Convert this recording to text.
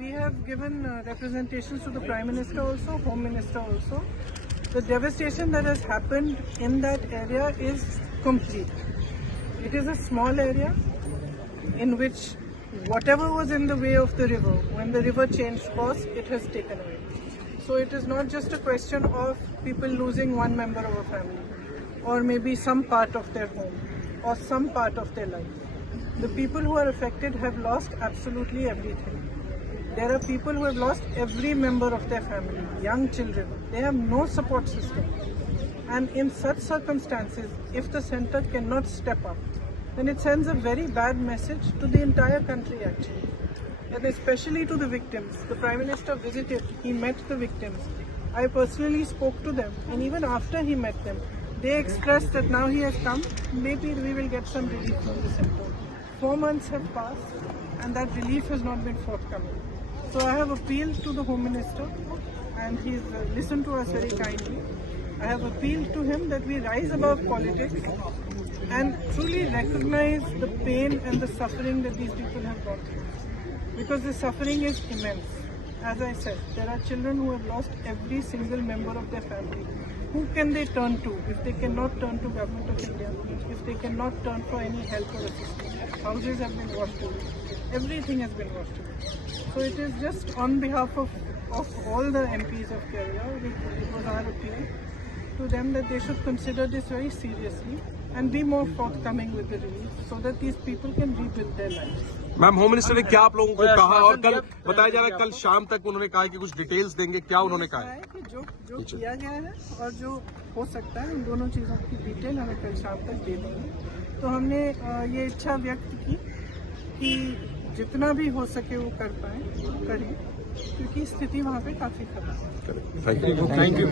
We have given representations to the Prime Minister also, Home Minister also. The devastation that has happened in that area is complete. It is a small area in which whatever was in the way of the river, when the river changed course, it has taken away. So it is not just a question of people losing one member of a family, or maybe some part of their home, or some part of their life. The people who are affected have lost absolutely everything. There are people who have lost every member of their family, young children. They have no support system. And in such circumstances, if the centre cannot step up, then it sends a very bad message to the entire country actually. And especially to the victims. The Prime Minister visited, he met the victims. I personally spoke to them, and even after he met them, they expressed that now he has come, maybe we will get some relief from the centre. 4 months have passed and that relief has not been forthcoming. So I have appealed to the Home Minister and he's listened to us very kindly. I have appealed to him that we rise above politics and truly recognize the pain and the suffering that these people have gone through. Because the suffering is immense. As I said, there are children who have lost every single member of their family. Who can they turn to if they cannot turn to Government of India, if they cannot turn for any help or assistance? Houses have been washed away. Everything has been washed away. So it is just on behalf of all the MPs of Kerala, it was our appeal to them that they should consider this very seriously and be more forthcoming with the relief so that these people can rebuild their lives. Ma'am, home minister ने क्या आप लोगों को कहा, और कल बताया जा रहा है कल शाम तक उन्होंने कहा कि कुछ डिटेल्स देंगे, क्या उन्होंने कहा है? कि जो किया गया है और जो हो सकता है उन दोनों चीज़ों की डिटेल हमें कल शाम तक दे देंगे। तो हमने ये इच्छा व्यक्त की कि जितना भी हो सके वो कर पाए, करें, क्योंकि स्थिति वहाँ पे काफ़ी खराब है। Thank you.